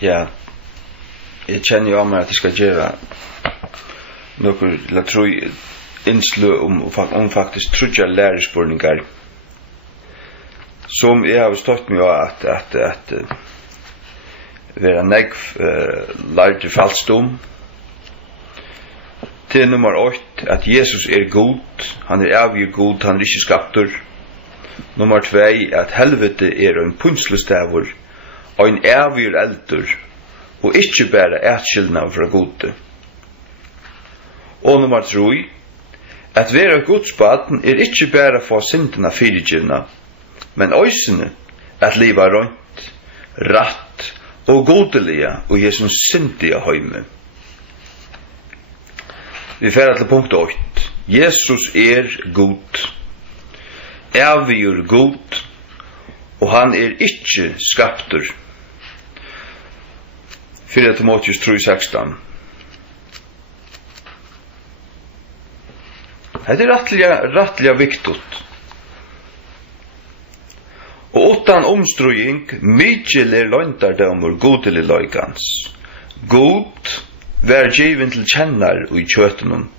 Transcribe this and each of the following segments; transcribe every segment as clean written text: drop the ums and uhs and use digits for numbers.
Ja, jeg kjenner jo av meg at jeg skal gjøre noe, eller tro innslø om faktisk trudja lærespurningar som jeg har stått med at være negv lærte falsdom. Til nummer 8 at Jesus god, han avgjør god, han ikke skaptur. Nummer 2 at helvete en punslestavur og en avgjør eldur og ikke bare etskildna fra gode. Og nummer 3 at være godsbaden ikke bare for syndene fyrirgivna, men øysene at liva rønt, ratt og godelige og Jesus syndige høyme. Vi færer til punkt 8. Jesus god, avgjør god, og han ikke skaptur. 4 Timotheus 3:16. Det rettelig viktigt. Og utan omstrøying, mykje løgntardømur godelig løygans. God vær given til kjennar og i kjøtenun,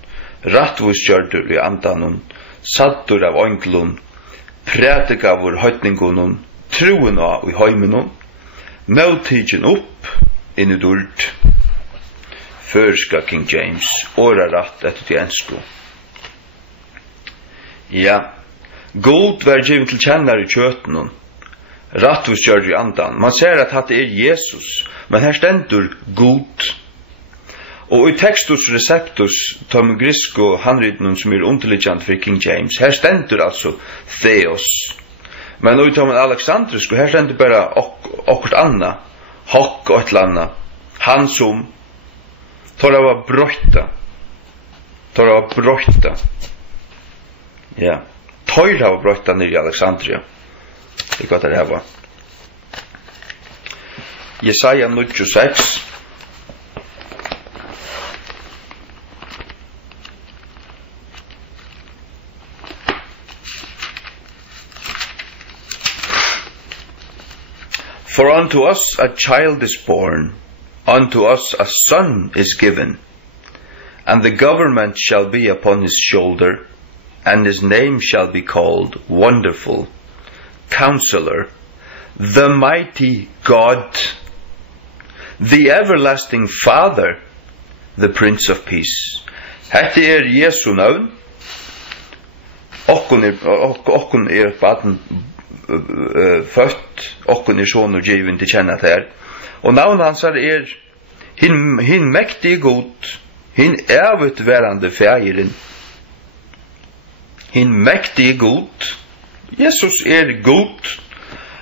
rattvusgjørdur i andanun, sattur av ånglun, prætikavur høytningunun, truen av i høymenun, møtidjen opp inn i dult, førska King James, åra ratt etter til ensku. Ja, god vær given til kjennar i kjøtenun, rattvusgjørdur i andan. Man ser at det Jesus, men her stendur god. Og i tekstus receptus, tom grisko handritnum som underliggjant for King James, her stendur altså Theos. Men i tom Alexandrisko, her stendur bara okkurt anna, hokk og et landa, han som, tora var brøyta. Ja, tøyra var brøyta nere i Alexandria. Det godt det var. Jesaja 96. For unto us a child is born, unto us a son is given, and the government shall be upon his shoulder, and his name shall be called Wonderful, Counselor, the Mighty God, the Everlasting Father, the Prince of Peace. Hette Jesu navn. Okkun baden født, okkun sånn og given til kjenne her. Og navn hans hin mektige god, hin evigvarande fægeren. Hin mektige god. Jesus god.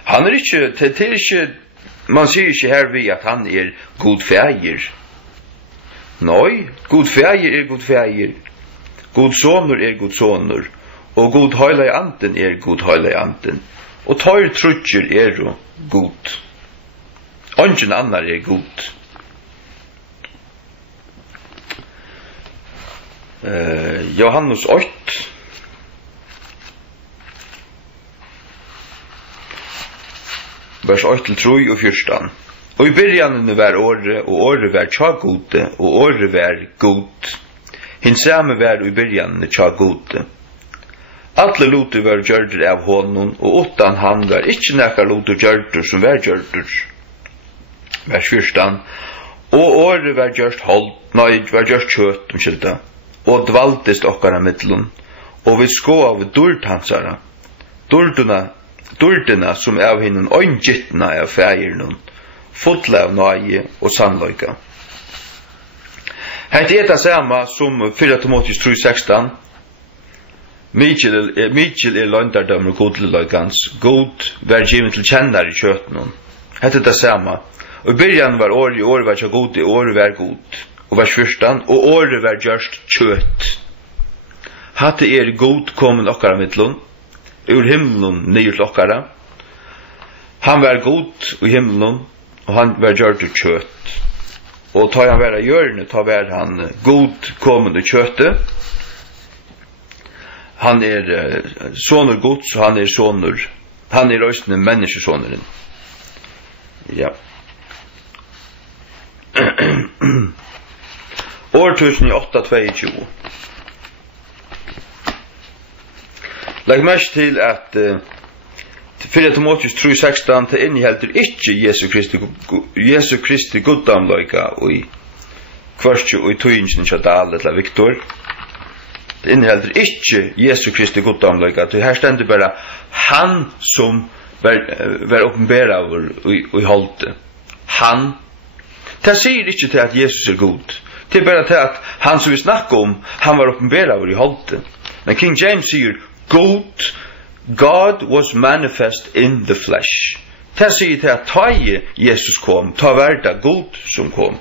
Han ikke, det ikke, man sier ikke her vi at han god fæger. Nei, god fæger god fæger. God sonur god sonur. Og god høyla i anden god høyla i anden. Og tøyr trutjer god. Ongen annar god. Johannes 8. Vers 8-3 og 14. Og i byrjanen var året, og året var tja gode, og året var god. Hin samme var i byrjanen tja gode. Alle loter var gjørder av honom, og utan han var ikkje nekka loter gjørder som var gjørder. Vers 14. Og året var gjørst var gjørst kjøtt, og dvaltist okkara midlun, og vi sko av dult hansara. Dultena som av hinnen øyngittna av fægirnun, fotla av nøye og sannløyga. Hette det samme som 4 Timotheus 3:16. Mikkel løgntardømmer godløygans, god vær given til kjennar i kjøtnun. Hette det samme. Og i byrjan var året var så god, og året var god. Og vers 14, og året var gjørst kjøtt. Hatte god kommen okkara mittlun, ur himmelen nyr til okkara. Han var god i himmelen, og han var gjørt til kjøtt. Og ta han være hjørne, ta var han god kommen i kjøttet. Han sonur Guds, og han sonur. Han røystende menneskesoneren. Ja. Årtusen i 822. Legg mest til at 4 Timotheus 3:16 til innehelter ikke Jesu Kristi guddamløyga og i kvarskje og i tøyingen til Dal eller Viktor. Det innehelter ikke Jesu Kristi guddamløyga, til her stender bare han som var åpenbæra og i holdt. Han. Det sier ikke til at Jesus er god. Det er bare til at han som vi snakker om, han var åpenbæra og i holdt. Men King James sier God was manifest in the flesh. Det sier til at ta Jesus kom, ta verda God som kom.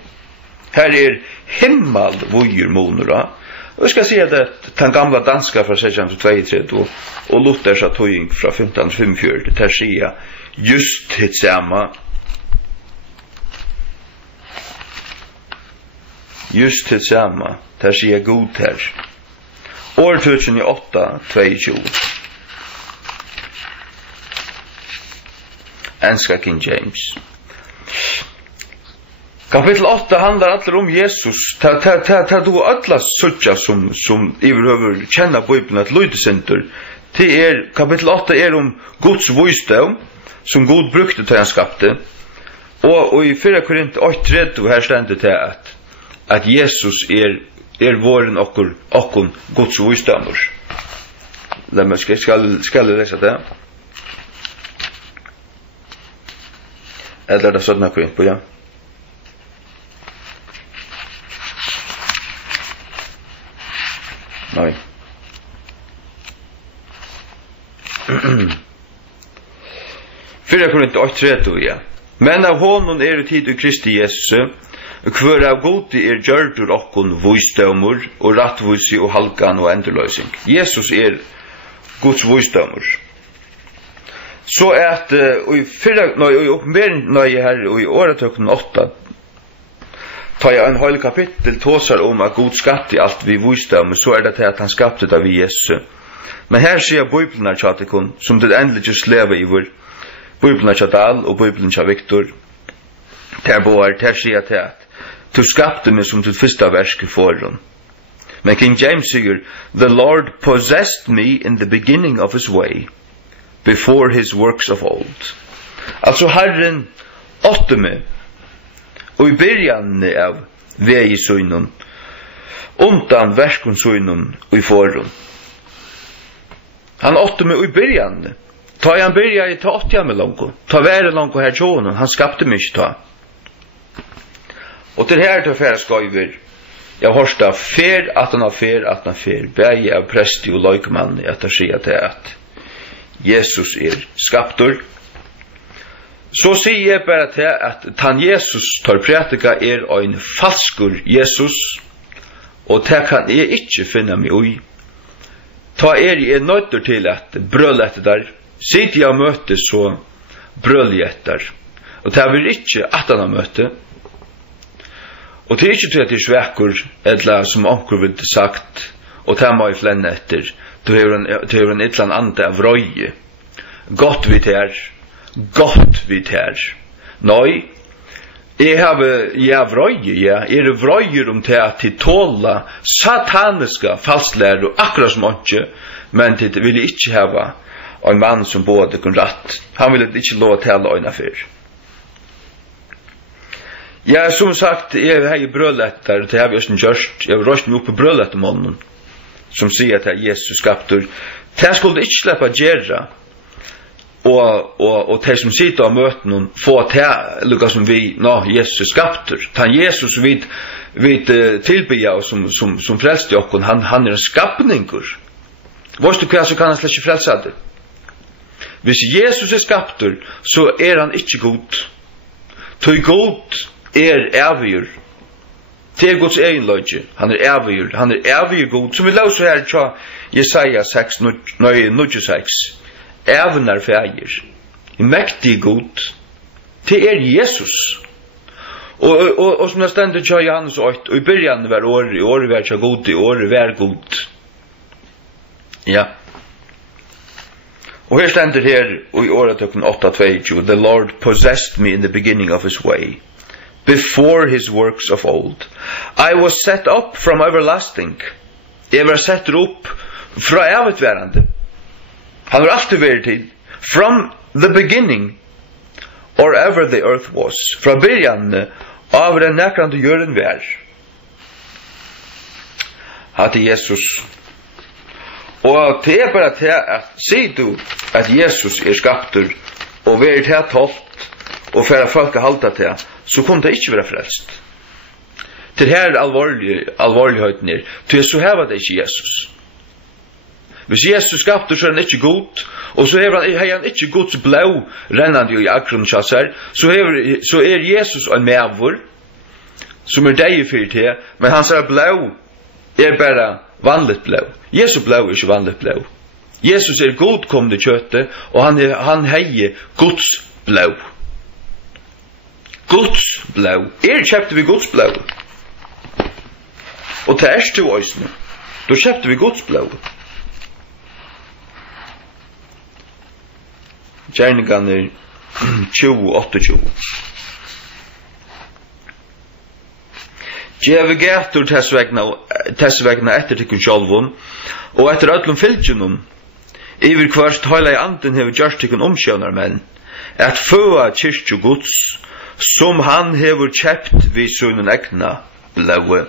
Her himmel vujer monora. Og jeg skal si at den gamla danska fra 1632 og Luthers tøying fra 1545, der sier just det samme. Just det samme, der sier god her. Årtusen i 8:22. Enska King James. Kapitel 8 handlar allir om Jesus. Ta du allas suttja som iverhøver kjenna Bibelen at lydesinter. Kapitel 8 om Guds visdom som Gud brukte til han skapte. Og i 4 Korinther 8:30 her stendur til at Jesus våren okkun Guds visdomur. Lad meg skal lesa det. Eller det sånn akkurat på, ja. Nei. Fyra Korinther 8:30, ja. Men av honom tid i Kristi Jesus, hver av godi gjørdur okkun visdomur og rattvisi og halgan og endurløysing. Jesus Guds visdomur. Så at i oppenberingen her i åretøkken 8 tar jeg en hel kapittel tåsar om at Gud skapte alt vi visdom, så det til at han skapte det vi Jesus. Men her sier Bibelen er tjatikon, som det endelig just lever i vår. Bibelen er tjadal og Bibelen er Viktor. Ter boar, ter sier til at du skapte meg som ditt første versk i foran. Men King James sier, the Lord possessed me in the beginning of his way, before his works of old. Altså Herren åtte meg, og i byrjan av vei søgnen, undan verskun søgnen og i foran. Han åtte meg i byrjan. Ta han byrja i ta 80 med langt, ta være langt her tjånen, han skapte meg ikke ta. Og til her til færa skøyver, jeg hørste fer at han fer, bæg av presti og løykemann at han sier til at Jesus skaptur. Så sier jeg bare til at han Jesus tar prætika en falskur Jesus, og det kan jeg ikke finne meg ui. Ta jeg nøytter til at brøl etter der, sitt jeg møte så brøl jeg etter. Og det vil ikke at han har møte. Og det ikke til at jeg svekker, eller som onker vil sagt, og det må jeg flenne etter, du har en et eller annet av røye. Godt vidt her. Nei, jeg har vrøye, ja. Vrøyer om til at de tåla sataniska falsklærer, akkurat som ikke, men de vil ikke hava en mann som både kun ratt. Han vil ikke lov å tale øyne før. Ja, som sagt, jeg har brødletter, det har vi også gjort. Jeg har røst meg opp på brødlettermånen, som sier at Jesus skapte. Det skulle ikke slippe å gjøre, og de som sitter av møten, få til lukka som vi, Jesus skapte. Han Jesus vid tilbya som frelste okken, han en skapninger. Hvorst du hva, så kan han slett ikke frelse det. Hvis Jesus skapte, så han ikke god. Tøy god evig. Det Guds egen løgje. Han evig god. Som vi løser her til Jesaja 6:6. Evner fægir. Mektig god. Det Jesus. Og som det stendet til Johannes 8, og i byrjan var året var ikke god, i året var god. Ja. Og her stendet her, og i året 8:22, the Lord possessed me in the beginning of his way, before his works of old. I was set up from everlasting. Jeg var sett upp fra evigværende. Han var alltid vært til. From the beginning, or ever the earth was. Fra byrjan av den nekrande jorden vær. Hatt Jesus. Og det bare til at sier du at Jesus skaptur og vært her tolt og for at folk halda til, så kunne det ikke være frelst. Til her alvorligheten til så hever det ikke Jesus. Hvis Jesus skapte, så han ikke god, og så har han ikke Guds blå rennende i akkurat kjasser, så Jesus en mevor, som deg for til, men hans blå bare vanligt blå. Jesu blå ikke vanligt blå. Jesus godkomne kjøttet, og han heier Guds blå. Guds blå. Kjøpte vi Guds blå. Og til til øysene, da kjøpte vi Guds blå. Gjerningene 20-28. Gjeve gætur tessvegna etter tykkun sjálvun, og etter öllum fylgjunum, yfir hverst heila i anden hefur gjørst tykkun omsjónar menn, at føa kyrkju Guds, som han hefur kjept vi sunnun egna blaue.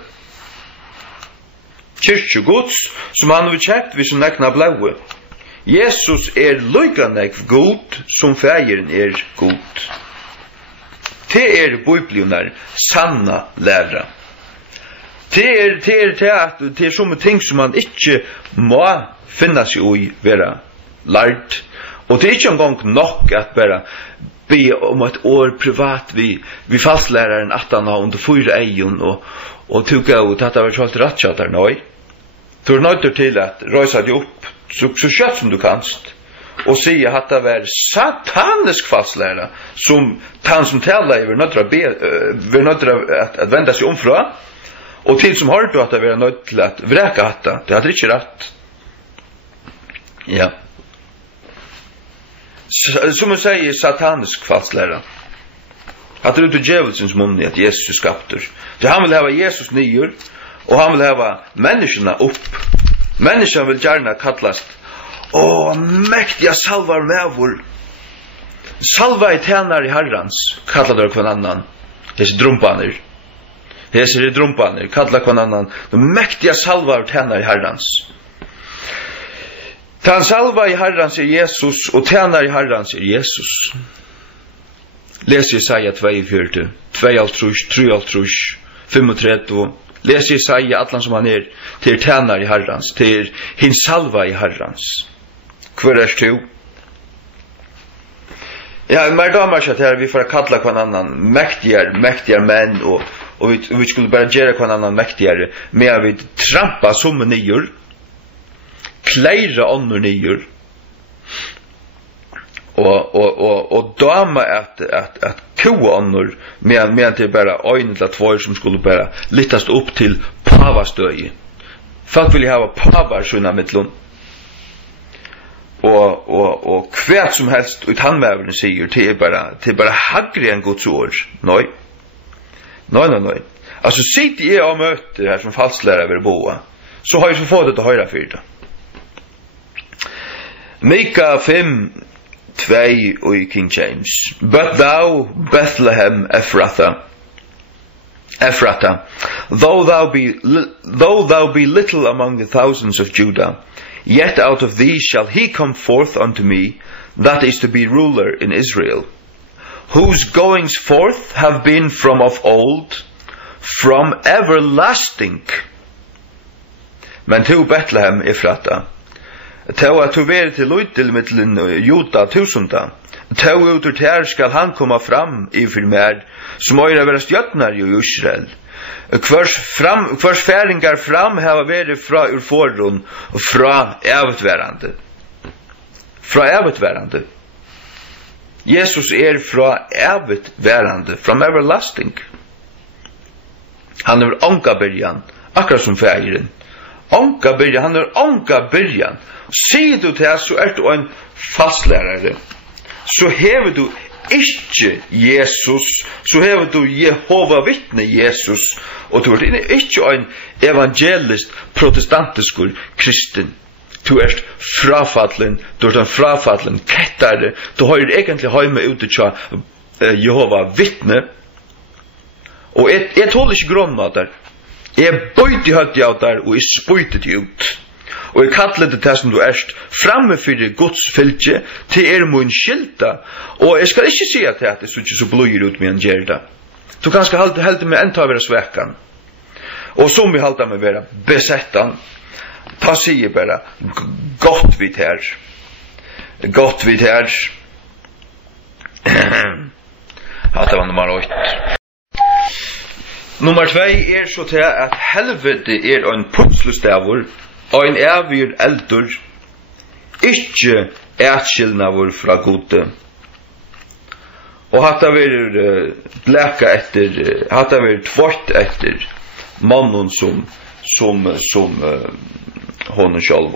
Kyrkju Guds, som han hefur kjept vi sunnun egna blaue. Jesus lukaneg god, som fægeren god. Det biblionar sanna læra. Det som ting som man ikke må finna seg i vera lært. Og det ikke engang nok at bare be om et år privat vi fastlæreren at han har under 4 egen og tog ut at det var kjalt rattjatter, nøy. Du nøyder til at røysa deg opp så kjøtt som du kanst og si at det var satanisk fastlærer som han som taler vi nøyder at vende seg omfra. Og til som har du at det var nødt til at vreka hatta, det hadde ikke rett. Ja. Som å si satanisk falslæra. At det ut djevelsens munni at Jesus skaptur. Så han vil hava Jesus nyer, og han vil hava menneskene opp. Menneskene vil gjerne kallast mektiga salvar mevor. Salva i tjenar i herrans, kallar det hver annan. Hese drumpaner. Hese drumpaner, kallar hver annan. De mektiga salvar tjenar i herrans. Han salva i herrans Jesus, og tjenar i herrans Jesus. Les Jesaja 42, 2, 3, 35. Les Jesaja atlan som han til tjenar i herrans, til hin salva i herrans. Hver tu? Ja, mer damer seg til vi får kalla hver annan mektigar menn, og vi skulle bare gjøre hver annan mektigare, med at vi trampa som nyer, kleira ånder nyer, og dama at koa ånder, medan til bare øyne til tvær som skulle bare littast opp til pavastøy. Folk vil ha pavar sånne mittlun. Og hvert som helst ut handmæveren sier til bare hagre enn Guds ord. Nei. Altså sitter jeg og møter her som falsklærer ved boa, så har jeg så fått det til høyre for det. Mika 5, 2 i King James. But thou, Bethlehem Ephrathah, though thou be little among the thousands of Judah, yet out of thee shall he come forth unto me, that is to be ruler in Israel, whose goings forth have been from of old, from everlasting. Men to Bethlehem Ephrathah, tau at du veri til luitil mittlen Juda tusunda, tau utur ter skal han komma fram i mer, som øyra vera stjøtnar i Israel. Hvers færingar fram hava veri fra ur forrun, og fra evigværande. Fra evigværande. Jesus fra evigværande, from everlasting. Han onka byrjan, akkurat som fægeren. Onka byrjan, han onka byrjan. Sier du til så du en fastlærare, så hever du ikke Jesus, så har du Jehova vittne Jesus, og du er ikke en evangelist protestantisk kristen. Du er frafallen, du er en frafallen kettare, du har egentlig hjemme ute til Jehova vittne, og jeg tåler ikke grunn av der. Jeg bøyte høyt av der, og jeg spøyte det ut. Og jeg kallar det som du erst framme fyrir Guds fylgje til mun skilta, og jeg skal ikke si at det er så bløyer ut med en gjerda. Du kanskje halde meg enda være svekkan, og som vi halde meg være besettan. Ta sier bare, godt vidt her. Godt vidt her. Hatt var nummer 8. Nummer 2 er så til at helvete er en putslestavur, og en evig eldur, ikke etskilnavur fra gode. Og hatt var bleka etter, hatt var tvort etter mannen som hon själv.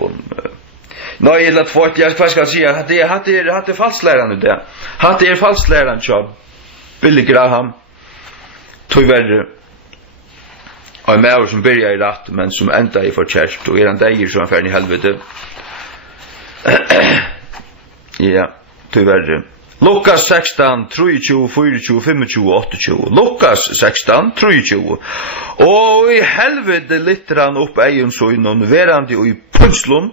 Nei, jeg lett tvort, jeg skal si at det er falsklærande det. Hatt er falsklærande så Billy Graham, tog verre, og en maver som byrja i ratt, men som enda i forkjert, og han deier så han færden i helvete. Ja, tog verre. Lukas 16, 23, 24, 25, 28. Lukas 16, 23. Og i helvete litter han opp egen søgnen, verande i punslun,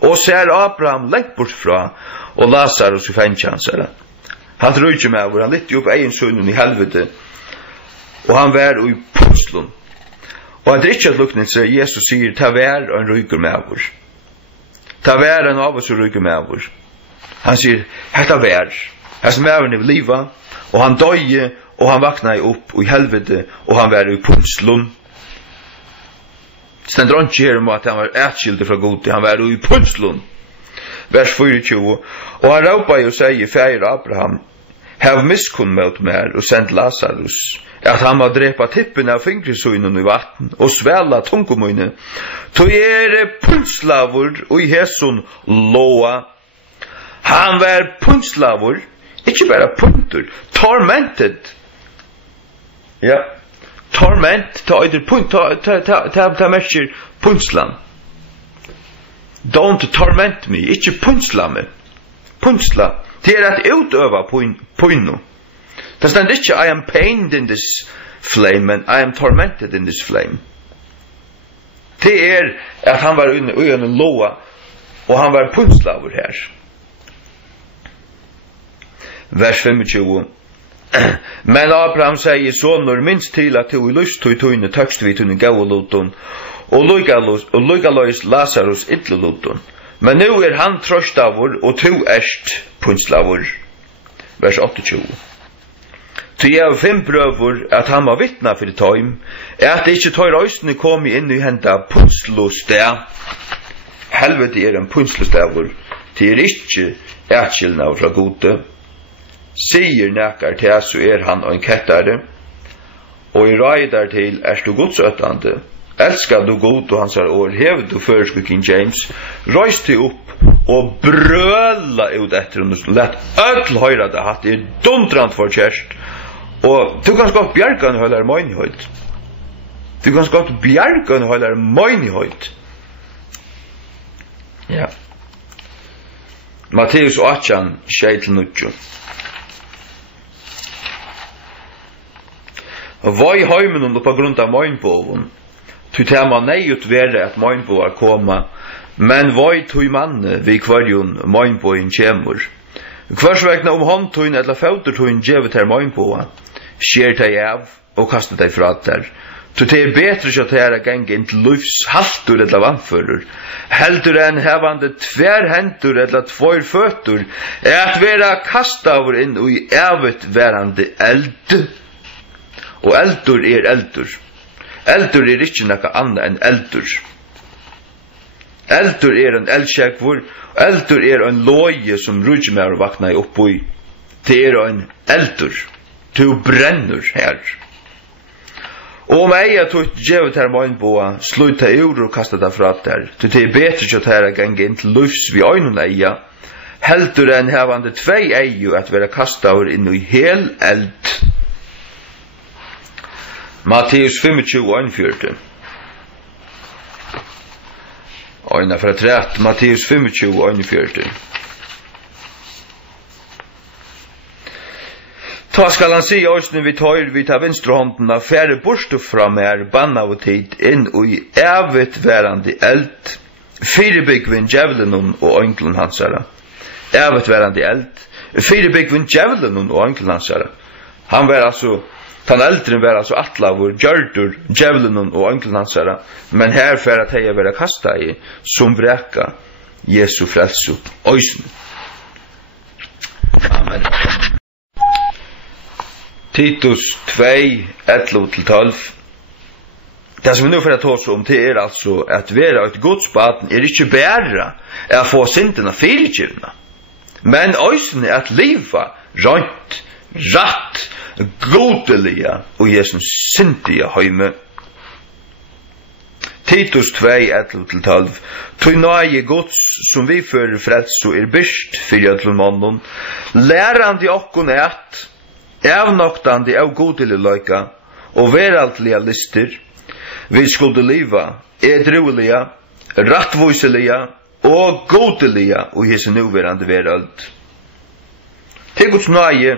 og ser Abraham lengt bort fra, og Lazarus i fengtjansere. Han tror ikke med hvor han litter opp egen søgnen i helvete, og han var i punslun. Og han drikker at lukten seg, Jesus sier, ta vær en ryker med vår. Ta vær en av oss ryker med vår. Han sier, hetta vær. Her som er i livet, og han døye, og han vakna opp i helvete, og han var i punslun. Stendur ikke her om at han var etskilde fra god, han var i punslun. Vers 24. Og han råpa og sier, fægir Abraham, hev miskunn mot mer, og send Lazarus, at han må drepa tippen av fingresøynen i vatten, og svela tungumøyne. To puntslavur, og i hesson loa. Han var puntslavur, ikke bare punter, tormented. Ja, torment, ta merker puntslan. Don't torment me, ikke puntsla me. Puntsla, det at utøva punno. Det stender ikke, I am pained in this flame, men I am tormented in this flame. Det at han var i en loa, og han var puntslavur her. Vers 25. Men Abraham sier sonur minst til at du i lyst tog tøyne tøkst vi tøyne gauloton, og lykalois Lazarus idleloton. Men nu han trøstavur, og tu erst puntslavur. Vers 28. Tu jeg 5 prøver at han var vittna for tøym, at det ikke tøy røysene kom inn i henda punslosted. Helvete en punslosstavur, til ikke etskilna fra gode. Sier nekar til så han og en kettare, og i raidar til du godsøttande. Elskar du god og hans år, hev du førsku King James, røys til opp og brøla ut etter henne, lett ødel høyra det, hatt det dundrant for kjerst, og du kan skott bjergan høyler møgnihøyt. Du kan skott bjergan høyler møgnihøyt. Ja. Matteus 8, 6-9. Vai heimen på grund av møgnboven, tu tema neiut vere at møgnboar koma, men vai tui manne vi kvarjon møgnboin kjemur. Kvarsvekna håndtuin eller fautertuin djevet her møgnboa, skjer teg av og kastet teg fra der. Tu det betre kjøtt her a geng inn til lufs haltur eller vannfører, heldur enn hevande 2 hendur eller 2 føtur, at vera kastavur inn og i evet verande eld. Og eldur eldur. Eldur ikke noe annet enn eldur. Eldur en eldsjekvur, og eldur en loje som rujmer vakna opp i. Det en eldur. Du brenner her. Og om jeg tog djevet her møgnboa, sluta ur og kastet det fra der. Det betre kjøtt her gang inn til lufs vi øynene eia. heldur enn havande tvei eiu at vera kastaur inn i hel eld. Matteus 25:41. Øyna fra 3, Matteus 25:41. Ta skal han si òsne vi tøyr vi ta vinstre hånden av færre borstu fra mer banna og tid inn i evigt værande eld, fyrebyggvin djevelen og ønklen hansara. Evigt værande eld, fyrebyggvin djevelen og ønklen hansara. Han var altså, den eldren var altså atlavur, gjørdur, djevelen og ønklen hansara, men her for at hei vera kasta i, som vreka Jesu frelsu òsne. Amen. Titus 2:11-12. Det som vi nu får ta oss om det altså at vera et godsbaden ikke bare at få syndene fyrirgivna, men òsne at liva rønt, ratt, godelige og Jesu syndige høyme. Titus 2:11-12. Tøy nøye gods som vi fører frelso byrst fyrir öllum mannen, lærande okkon at avnoktandi av godelig løyka og veraldlige lister, vi skulle liva edruelige, rattvoiselige og godelige og hese nuverande verald. Til Guds nøye,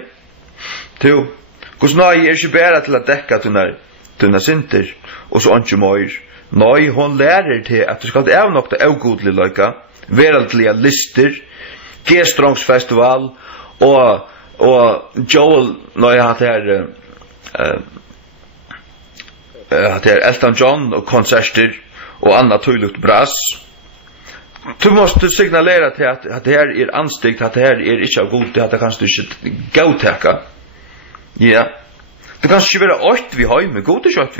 Guds nøye ikke bare til å dekka tunna synder og så ikke møyr. Nei, hon lærer til at du skal avnokta av godelig løyka, veraldlige lister, G-Strongs-festival og Joel, når jeg hatt her Elton John og konserter og annet tøylukt brass. Du måste signalera til at det her anstikt, at det her ikke av god, at det kanskje du ikke gauteka. Ja. Det kanskje ikke være åkt vi høyme, god ikke åkt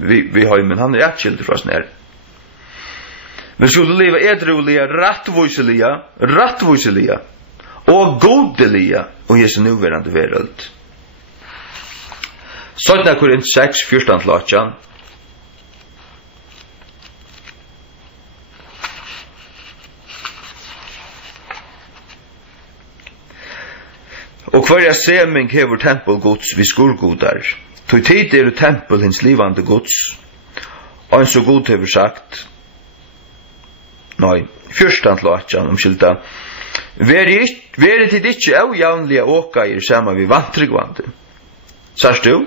vi høyme, han etkilder fra oss nær. Vi skulle leve edruelige, rattvoiselige, og godelige og Jesu nuverande verald. 17 Korint 6:14-18. Og hverja seming hever tempelgods vi skurgodar. Tog tid tempel hins livande gods. Og en så god hever sagt. Nei, 14-18 omskylda. Veri tid ikkje avjavnlige åkair sama vi vantrigvande. Sars du?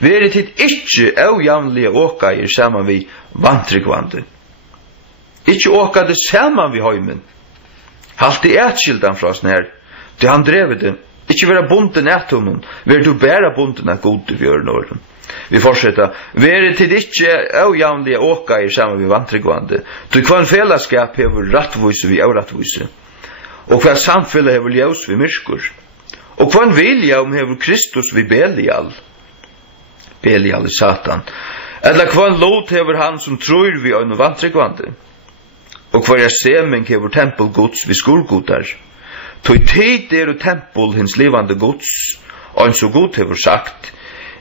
Veri tid ikkje avjavnlige åkair sama vi vantrigvande. Ikkje åkade saman vi høymen. Halt i etskildan fra oss nær. Det han drevet det. Ikkje vera bunden etomon. Veri du bæra bunden av gode fjøren åren. Vi fortsetter. Veri tid ikkje avjavnlige åkair sama vi vantrigvande. Du kvann fellesskap hever rattvise vi avrattvise. Og hver samfellet hever ljøs vi myrskur. Og hver vilja hever Kristus vi Belial. Belial Satan. Eller hver lot hever han som tror vi øyne vantrigvande. Og hver seming hever tempelgods vi skurgodar. Tøy tid og tempel hins livande gods, og en så god hever sagt,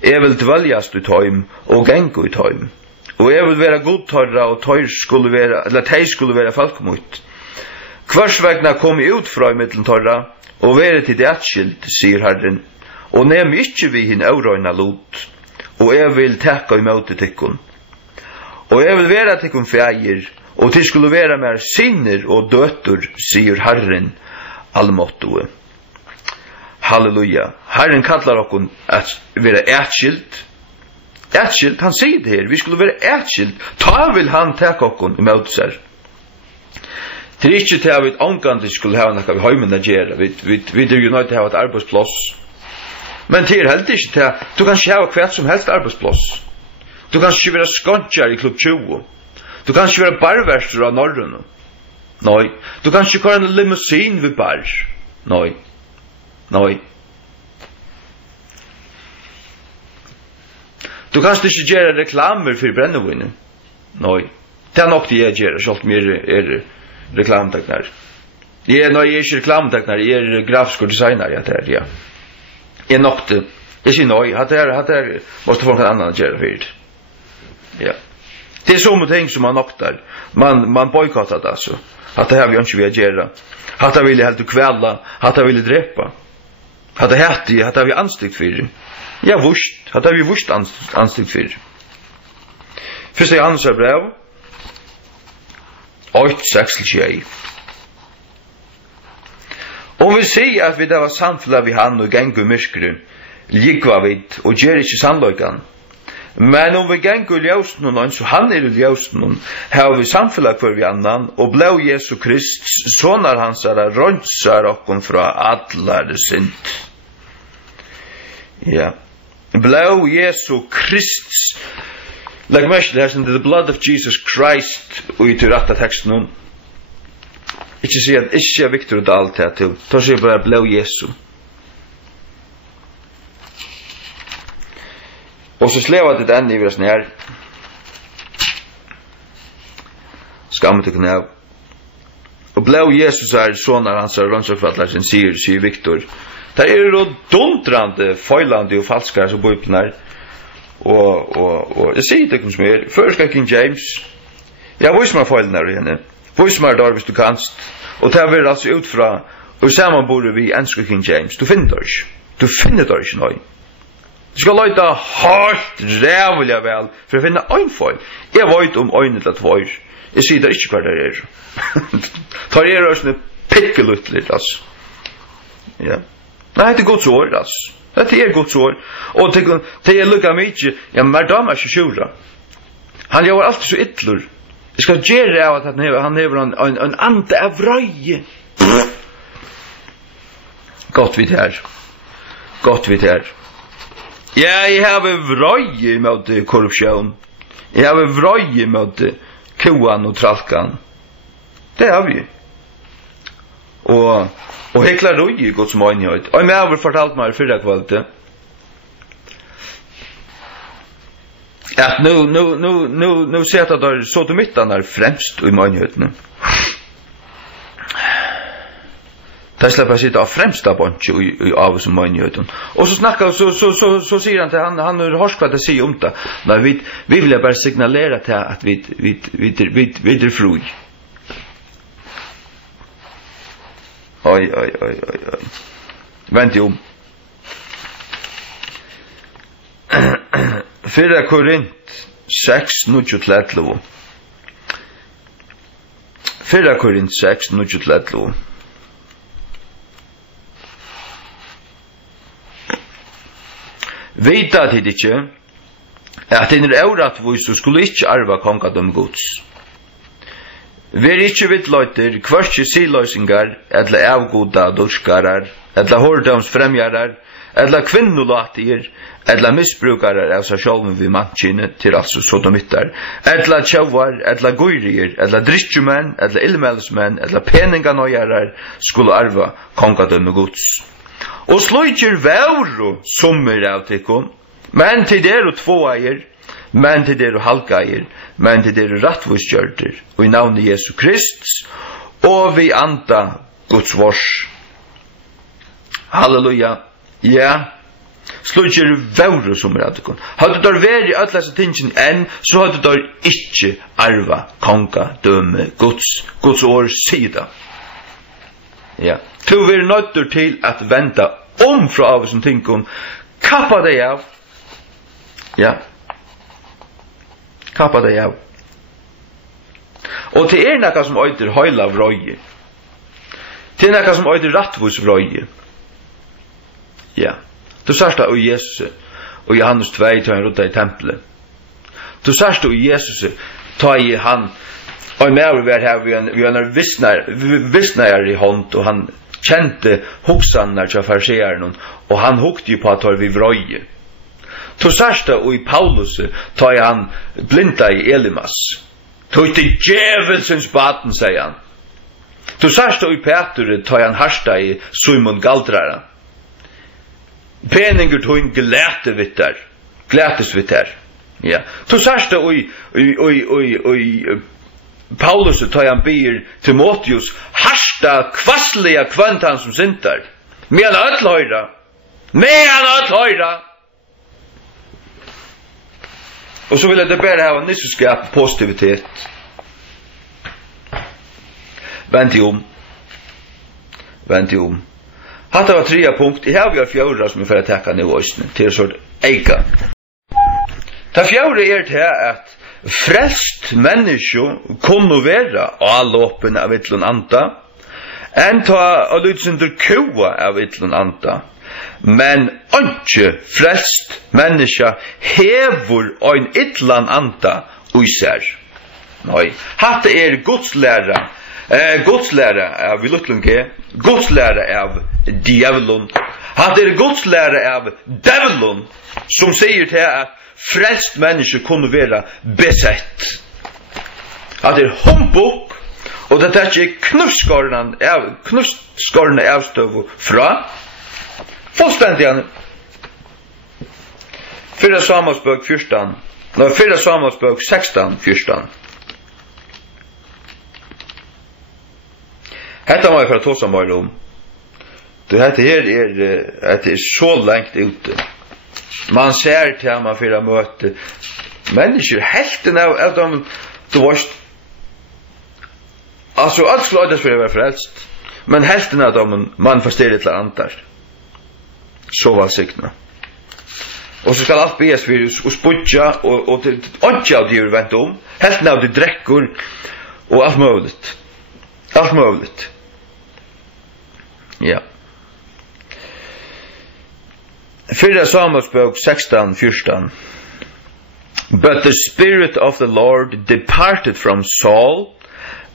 vil dveljast ut høym og gengu ut høym. Og vil være godtørra og tøy skulle være falkmut. Hvers vegna kom I ut fra I middelen torra, og være til det atskilt, sier Herren, og nem ikkje vi hin aurøyna lot, og jeg vil tekka I møte tikkun. Og jeg vil være tikkun feir, og til skulle være mer sinner og døtur, sier Herren, allmåttue. Halleluja. Herren kallar okkun at være atskilt. Atskilt, han sier det her, vi skulle være atskilt, ta vil han tekka okkun I møte seg. Det ikke til at vi omgående skulle ha noe vi høymen å gjøre. Vi jo nødt til å ha et arbeidsplass. Men det helt ikke til at du kan ikke ha hvert som helst arbeidsplass. Du kan ikke være skåntjer I Klubb 20. Du kan ikke være barverster av Norrøn. Nei. Du kan ikke køre en limousin ved bar. Nei. Du kan ikke gjøre reklamer for brennevinnet. Nei. Det nok det jeg gjør, selv om jeg reklamteknar. Jeg er ikke reklamteknar, jeg grafisk designer, ja. Jeg nok det. Jeg sier nøy, at det måste folk en annan gjøre for. Ja. Det så mot ting som man noktar. Man boykottar det, altså. Hatta har vi inte vi agera. Hatta vill helt kvälla, hatta vill drepa. Hatta hätti, hatta vi anstikt för. Ja, vurst, hatta vi vurst anstikt för. Första Johannes brev 8:6-21. Om vi säger att vi där var samfälla vi han och gängu myrskru, likva vid och ger inte sannlöjkan. Men om vi gängu ljósnun och så han ljósnun, har vi samfälla för vi annan och blå Jesu Krist, sonar hans rönsar okkon fra allar synd. Ja. Blå Jesu Krist. Like mest det the blood of Jesus Christ och i rätta texten. Ikke Victor Dahl til. Tar seg bare blå Jesu. Og så slever det den i versen her. Skammet til knæv. Og blå Jesus sonar hans rønnsakfattler sin sier Victor. Det jo dundrande, feilande og falskare som bor på her. Og jeg sier det som er. Først King James. Ja, hvor er feilen her igjen? Hvor der hvis du kanst. Og det er altså ut fra, og sammen bor vi enske King James. Du finner det ikke. Du finner det ikke nøy. Du skal løyta hardt, rævlig vel, for å finne en feil. Jeg vet om øyne til at vår. Jeg sier det ikke hva det er. Det er også pikkeluttelig, altså. Ja. Nei, det er godt år, altså. Det er godt år. Og det er lukket mye, ja, men da er ikke sjura. Han gjør alltid så ytler. Jeg skal gjøre av at han hever en ande av røye. Godt vidt her. Godt vidt her. Ja, jeg har vrøye mot korrupsjon. Jeg har vrøye mot koan og tralkan. Det har vi. Og hekla røye godt som øynehøyt. Og jeg har fortalt meg fyrre kvalitet. At nu ser jeg at det så til midten fremst i møgnhøytene. Det slipper jeg sitte av fremsta bunch av som møgnhøytene. Og så snakker, så sier han til han har hørt hva det sier om det. Nei, vi vil bare signalere til at vi er fru. Oi. Vent om. 4 Korint 6:9-11. 4 Korint 6:9-11. Vita tid ikke at en euratvis og skulle ikke arva kongadom Guds. Vi ikke vittløyter, kvørste siløysingar, eller avgoda dorskarar, eller hårdomsfremjarar, eller kvinnolatier, eller misbrukare av seg sjálven vi mannkine til altså sodomittar, eller tjauvar, eller goyrier, eller drittjumenn, eller illmelsmenn, eller peninganøyarar, skulle arva kongadømme Guds. Og sløyker væru sommer av tikkum, men til dere tvåeier, men til dere halvgeier, men til dere rattvusgjørter, og i navnet Jesu Krist, og vi anda Guds vors. Halleluja. Ja. Sløyker væru sommer av tikkum. Hadde der vært i ødlese tingene enn, så hadde der ikke arva kongadømme Guds år sida. Ja. Tu vi nøytter til at venta fra av som tinkum, kappa deg av. Ja. Kappa deg av. Og til nekka som øyder høyla vrøye. Til nekka som øyder rattvus vrøye. Ja. Du sørst av Jesus og Johannes 2 ta han rota i tempelet. Du sørst av Jesus ta i han og med over her vi har vissnær i hånd og han kjente hoksanar til fariseren og han hokte på at vi vrøye. Tu sørsta og i Paulus ta i han blinda i Elimas. Tu til djevelsens baten, sier han. Tu sørsta og i Peter ta i han harsta i Simon Galdrara. Peninger tog en glætes vittar. Ja. Tu sørsta og i Paulus tar han ber Timotheus harsta kvassliga kvantan som syntar. Men öll høyra. Og så vil jeg det bare ha en nisseskap positivitet. Vent om. Hatta var 3 punkt. I har vi 4 som vi får attacka nu også til sort eika. Ta 4 til at frelst menneske kunne være allåpen av ytlen anta, enn ta og lydsender kua av ytlen anta. Men ikke frelst menneske hever ein ytlen anta uiser. Nei, hatt godslæra, godslæra av Luttlunge, godslæra av djævelun. Hatt godslæra av djævelun, som sier til at frelst menneske kunne være besett. Hatt humbug, og det ikke knusskårene avstøv fra. Fullstendig han. 4 Samuelsbok 14. Nå, 4 Samuelsbok 16, 14. Hetta må jeg for å ta seg mer om. Dette her er så lengt ute. Man ser til man for å møte mennesker, helten av dem, du varst. Altså, alt skulle øydes for å være frelst, men helten av dem manifesterer til antar. Så var sikna. Og så skal alt beges for å spudja, og til åndja av de vent om, helten av de drekker, og alt muligt. Alt muligt. Ja. 4 Samuelsbok 16, 14. But the spirit of the Lord departed from Saul,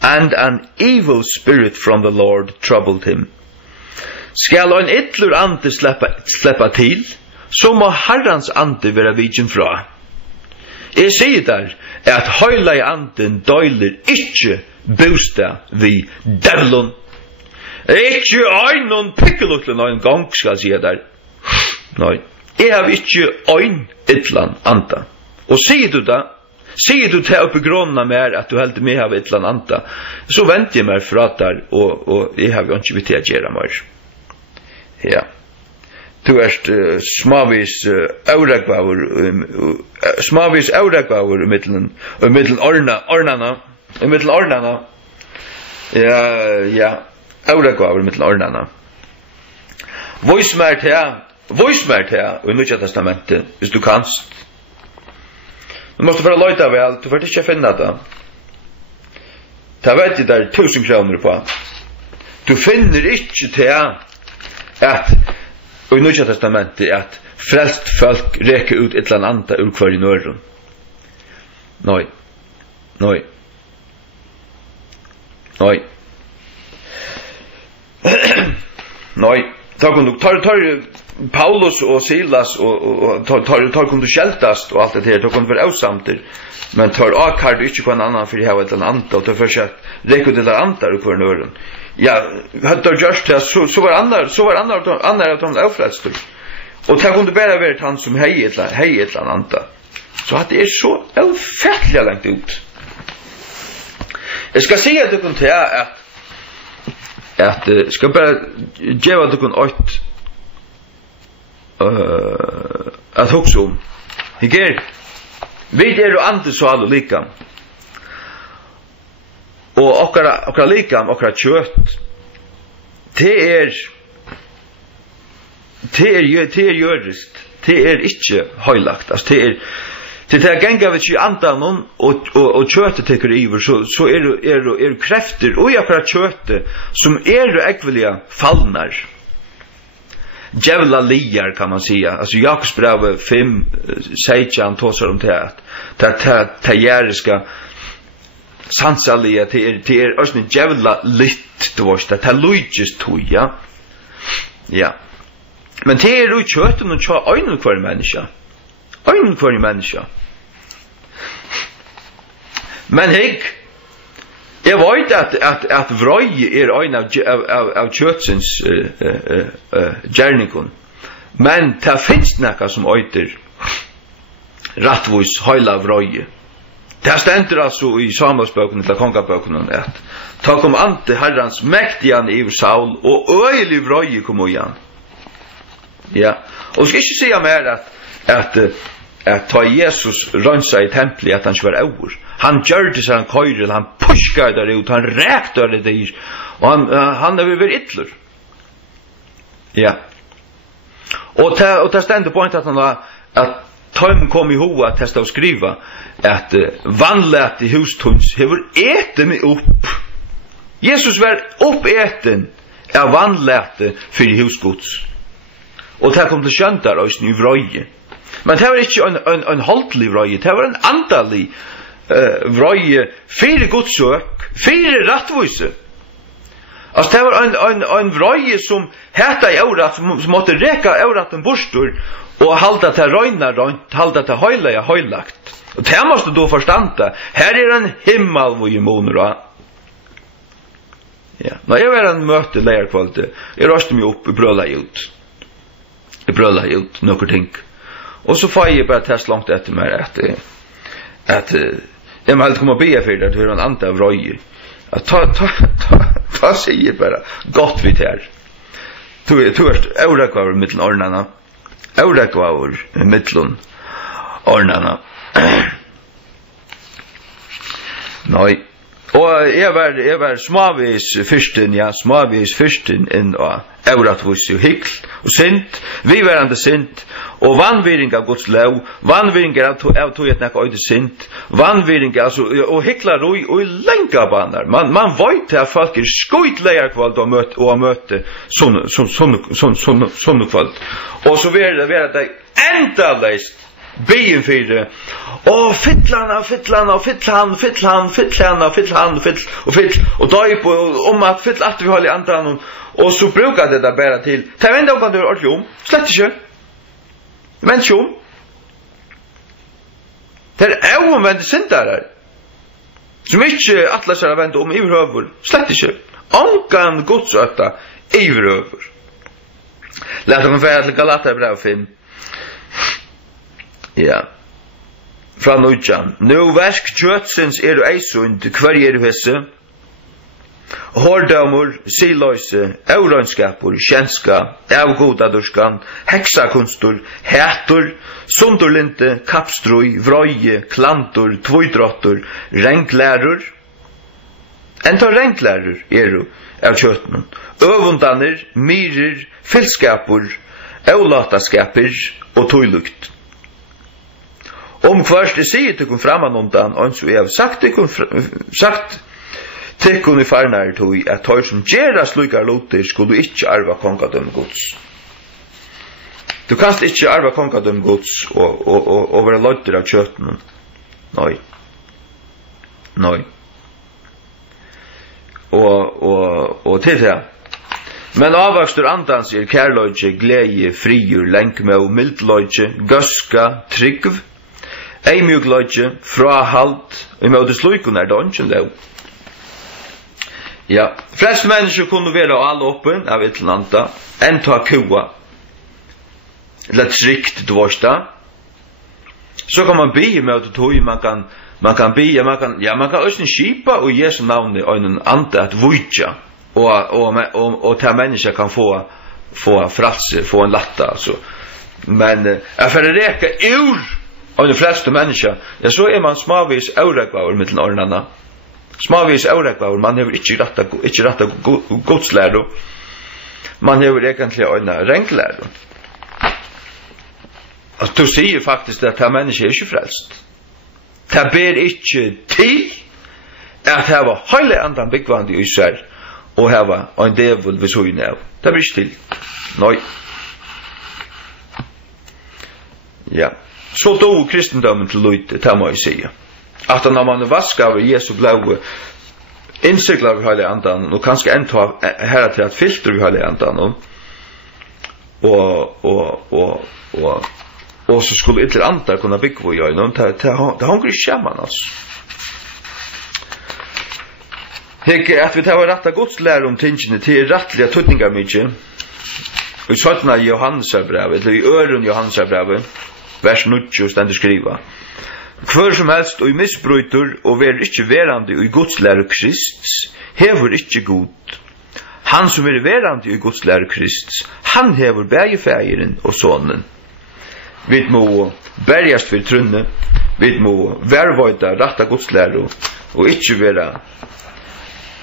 and an evil spirit from the Lord troubled him. Skal ein ytler ante sleppa til, så må Herrans ante vera vidjen fra. Jeg sier der, at høyla i anten døyler ikkje bostad vi djævelun. Ikkje ein pikkelutlen ein gang, skal jeg si der. Nei, jeg har ikkje ein ytlan anta. Og sier du da, sier du til å begrunna mer at du heldur meg av ytlan anta, så venter jeg meg fra der, og jeg har jo ikke vitt til å gjøre mer. Ja. Du smavis auregvaur i middelen ornana. Ja, auregvaur i middelen ornana. Voismær til i Nya Testamentet, hvis du kanst. Du måste bara lojta vel, du får ikke finna det. Ta vet jeg der 1000 kroner på. Du finner ikke til at i Nya Testamentet at frelst folk reker ut et eller annet ur hver i nøren. Nei. Tar Paulus og Silas og tar kundu skjeltast og alt det her, tar kundu være avsamter, men tar akkard ikke på en annan for å ha et eller annet, og tar først reker ut et eller annet ur hver i nøren. Ja, hadde gjort det, så var andre av dem avfrelster. Og det kunne bare være han som hei et eller annet. Så at det er så avfettelig langt ut. Jeg skal si at du kunne til at skal bare gjøre at du kunne at hukse om. Ikke vi jo andre så alle lika. Og okkara likam, okkara kjøtt, det er jørisk, det er ikke høylagt, altså det er genga vi ikke andan og kjøttet tekker iver, så er krefter og okkara kjøttet som ekvelia fallnar. Djevla liar kan man säga. Alltså Jakobsbrevet 5, 16 tåsar om det att jæriska sansalia till ösne djevla litt du varst det lujist toja. Ja. Men det är ju köttet och tja ögonen kvar människa. Ögonen kvar människa. Men jeg vet at vrøy en av kjøtsens gjernikon. Men det finnes nekka som øyter rattvus høyla vrøy. Det stender altså i Samuelsbøkene til kongabøkene at ta kom ante herrans mektigan i Saul og øylig vrøy kom igjen. Ja. Og skal ikke si mer at ta Jesus rönsa i templet at han ikke var over. Han gjør det så han køyrer, han pushkar der ut, han rækter det der, og han er vært ytler. Ja. Og ta stendet på at han at Tøym kom i hoa at testa å skriva at vannlet i hustons hever ete meg opp. Jesus var oppeten av vannlete fyrir husgods. Og det kom til skjøntar og i vrøye. Men det var ikke en holdelig vrøye, det var en andalig vrøye fyrir godsøk, fyrir rattvise. Altså det var en vrøye som heta i eurat, som måtte reka euraten bostor, og halda til røyna røynt, halda til høyla høylagt. Og det måste du forstanda, her en himmel hvor i måneder. Ja, når jeg var en møte leirkvalde, jeg røste meg opp i brøla ut. Jeg brøla ut noen ting. Og så får jeg bare test langt etter meg at jeg må helt komme og be for det, at du er en andre av røye. Ta sier jeg bare, godt vidt her. Du er eurekvaver mittlen ordnene. Eurekvaver mittlen ordnene. Nei. Og jeg var smavis fyrsten inn og euratvis og hykl og sint, vi verande sint, og vannviring av Guds lov, vannviring av tog et nekka øyde sint, vannviring altså, og hyklar og lenka banar. Man vet at folk er skuitleier kvalt og møte sånne kvalt. Og så vil det enda leist byen fyrir og fytlan og døyp og at fyll at vi holder andan og så brukar det der bare til ta venda om du er ordentlig slett ikke men sjom det er omvendt syndere som ikke atlas er vendt om iverhøver slett ikke ankan godsøtta iverhøver lett om fære til Galater brev 5. Ja. Fra nødjan. Nå versk kjøtsins er du eisund, hver er du hesse? Hårdamur, siløyse, eurøynskapur, kjenska, avgodadurskan, heksakunstur, hætur, sundurlinte, kapstrui, vrøye, klantur, tvoidrottur, renklærur. Enta renklærur er du av kjøtnen. Øvundanir, myrir, fyllskapur, eulataskapir og tøylukt. Om først jeg sier til kun framanundan, og så jeg har sagt til kun i farnar tog, at tøy som gjerra slukar loter, skulle du ikke arva kongadøm gods. Du kanst ikke arva kongadøm gods, og være løyter av kjøtten. Nei. Og til det. Men avvakstur andans er kærløyge, glede, friur, lenkmau, mildløyge, gøska, tryggv, eimjugløyge, frahald, og i måte slukun er det ikke lov. Ja, flest mennesker kunne være alle oppe av et eller annet, enn ta kua, eller trygt dvorsta. Så kan man be med å tog, man kan også skipa og Jesu navn i øynene andre at vujtja, og ta mennesker kan få fralse, få en latta, altså. Men jeg får reka ur og de fleste mennesker, ja, så er man smavis aurekvaver mittlen ordnene. Smavis aurekvaver, man hever ikke retta godslæro. Man hever egentlig øyne renklæro. Altså, du sier faktisk at det mennesker er ikke frelst. Det ber ikke til at det var hele andan byggvandi i seg, og det var en devil ved søgn av. Det ber ikke til. Nei. Ja. Så då kristendommen til løyte, det må jeg sige. At når man vasker av Jesu blod, innsikler vi hele andan, og kanskje enda her til at filter vi hele andan, og så skulle ytterligere andre kunne bygge i øynene, det hanger ikke skjemmen, altså. Ikke at vi tar rett av godslære om tingene til rettelige tøtninger mye, og i 17. Johannesbrevet, eller i øren Johannesbrevet, vers 90 stendur skriva. Hver som helst og misbrytur og ver ikkje verandi i Guds lære Krist, hever ikkje god. Han som er verandi i Guds lære Krist, han hever bægje fægeren og sonen. vi må bergast for trunne, vi må vervøyta ratta godslæro, og ikke være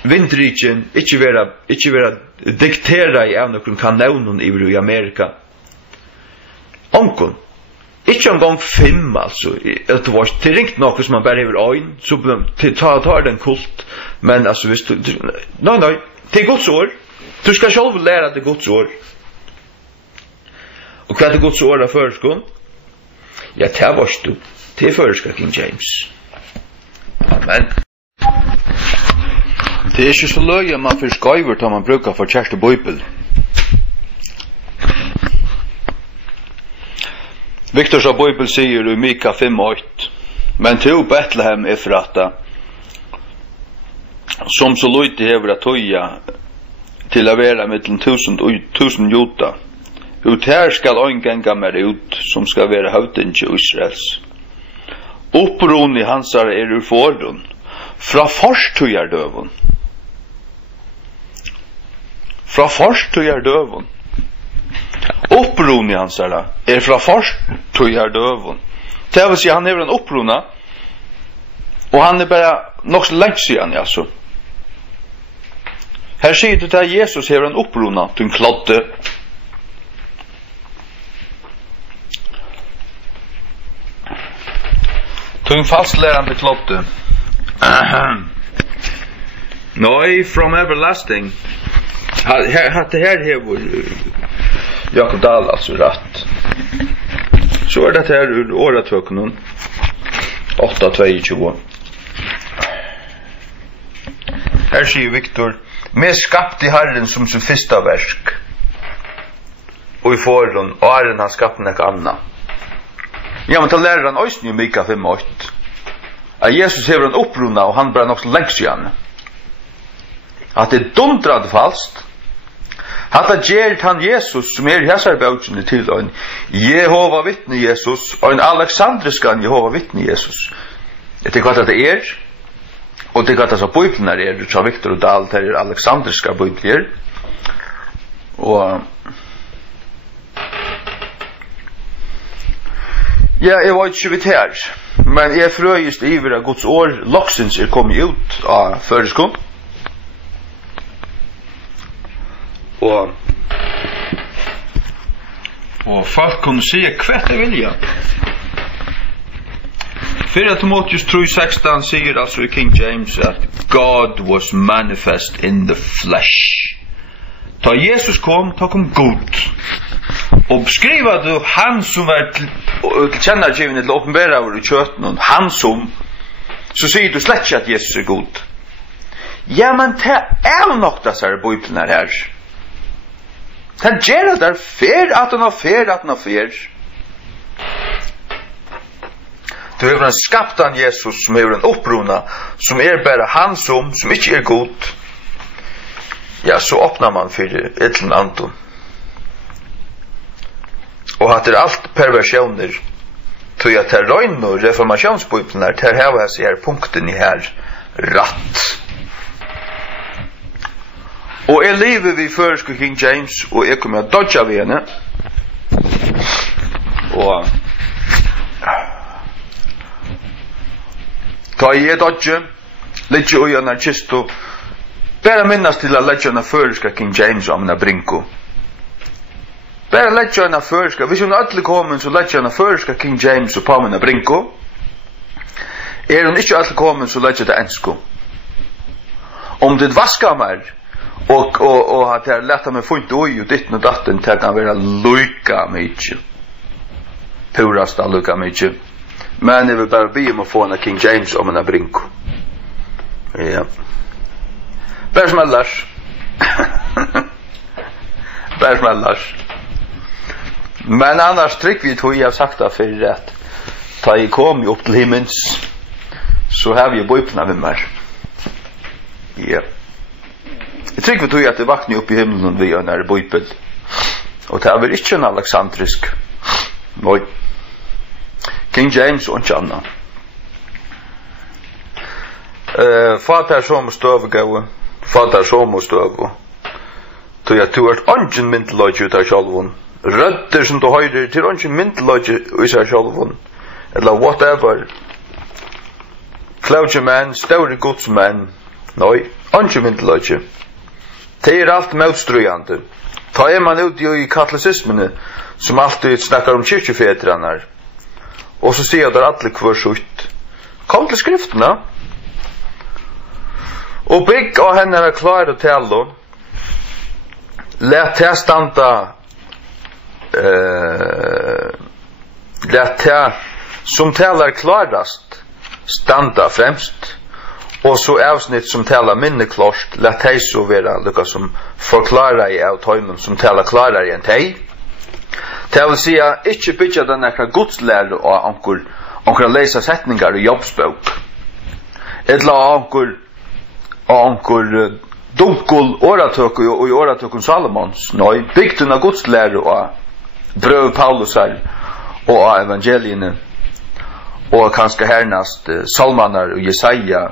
vindriken, ikke være diktera i av noen kanonen i Amerika. Onkon, ikke en gang 5, altså, det ringt noe som man bare hever øyn, så tar den kult, men altså, hvis du, nei, det Guds år, du skal selv lære det Guds år. Og hva Guds år av føreskånd? Ja, det var du, det føreskånd King James. Amen. Det ikke så løy man for skøyver tar man bruker for kjærste bøybel. Viktor sa bøybel sier i Mika 5:8, men til Bethlehem fratta, som så lydde hever at tøya til å være mellom 1000 juta. Ut her skal ein ganga mer ut, som skal være høvdinge Israels. Opprun i hansar ur forrun, fra forstøyar døvun. Fra forstøyar døvun. Opprun i hansar fra forstøyar døvun. Det vil si han hever en oppruna, og han bare nok så lengt siden, altså. Her sier du til Jesus hever en oppruna, til en klodde. Til en falsklærande klodde. Noi, from everlasting. Det her hever Jakob Dahl, altså, rett. Så det her ur åretøkenen 8:22. Her sier Viktor, med skapt i Herren som sin fyrsta versk, og i forhånd, og Herren har skapt nek anna. Ja, men til lærer han også i Mika 5:8, at Jesus hever en oppruna, og han bare nok lengs igjen. At det dundrad falskt, hatta gjert han Jesus, som i hæsarbautjene til en Jehova vittne Jesus, og en Alexandriskan Jehova vittne Jesus. Det hva det og det hva det så bøyblene du sa Viktor og Dahl, det Alexandriska bøybler. Og ja, jeg var ikke vidt her, men jeg frøyest iver av Guds år, loksens kommet ut av føreskånd. Og folk kunne si hva det vilja. 4 Timotheus 3:16 sier altså i King James at God was manifest in the flesh. Da Jesus kom Gud. Og beskriva du han som var til kjennargivende til åpenbæra over i kjøtten, han som, så sier du slett ikke at Jesus god. Ja, men det nok det her bøyblene her. Han gjør det der fer. Du har en skaptan Jesus som har en oppruna, som bare han som ikke god. Ja, så åpner man for et eller annet. Og at det alt perversioner, tog at det røyner og reformasjonsbøyblene her, til her så er punkten i her ratt. Og jeg lever vi føreske King James, og jeg kommer å dodge ved henne. Og da jeg dodge, legge og gjerne kisto, bare minnes til å legge henne føreske King James om henne brinko. Bare legge henne føreske, hvis hun alle kommer, så legge henne føreske King James og på henne brinko. Hun ikke alle kommer, så legge det ensko. Om det vasker meg, og at jeg lette meg funnet ui og ditten og datten til kan være lykka mykje. Purasta lykka mykje. Men jeg vil bare be om å få en King James om en brinko. Ja. Bare som ellers. Bare som ellers. Men annars trygg vi tog jeg har sagt det for at da jeg kom opp til himmels så har vi bøypene med meg. Ja. Jeg tror vi tog at det vakner opp i himmelen vi gjør nær bøypel. Og det er vel ikke en alexandrisk. Nei. King James og ikke annet. Fader som støv gau. Fader som støv. Tog at du er ungen min til å ut av sjálfun. rödder som du høyrer til ikke myndløgje i seg sjálfun, eller whatever. Klauge menn, større godsmenn, nei, ikke myndløgje. Det alt motstrøyande. Ta man ut i katolisismene, som alltid snakkar om kyrkjefedrarna, og så sier der alle kvar sutt. Kom til skriftene, og bygg av henne er klar å tale, let det standa, let det som talar klarast standa fremst, og så avsnitt som talar minne klart, let det så være lukka som forklarar i av tøymon som talar klarare enn teg. Det vil si at ikke byggja den ekra godslære og anker leisa setningar i jobbsbok, eller anker dunkul åratøk og i åratøkun Salomons, nei, bygden av godslære og brøv Paulusar og av evangeliene, og kanskje hernast salmanar og Jesaja,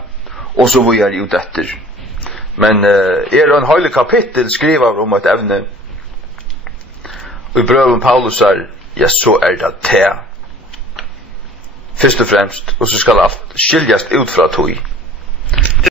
og så vi er ut etter. Men en høylig kapittel skriver om et evne, og i brøven Paulusar, ja, så det te. Først og fremst, og så skal alt skiljast ut fra tog.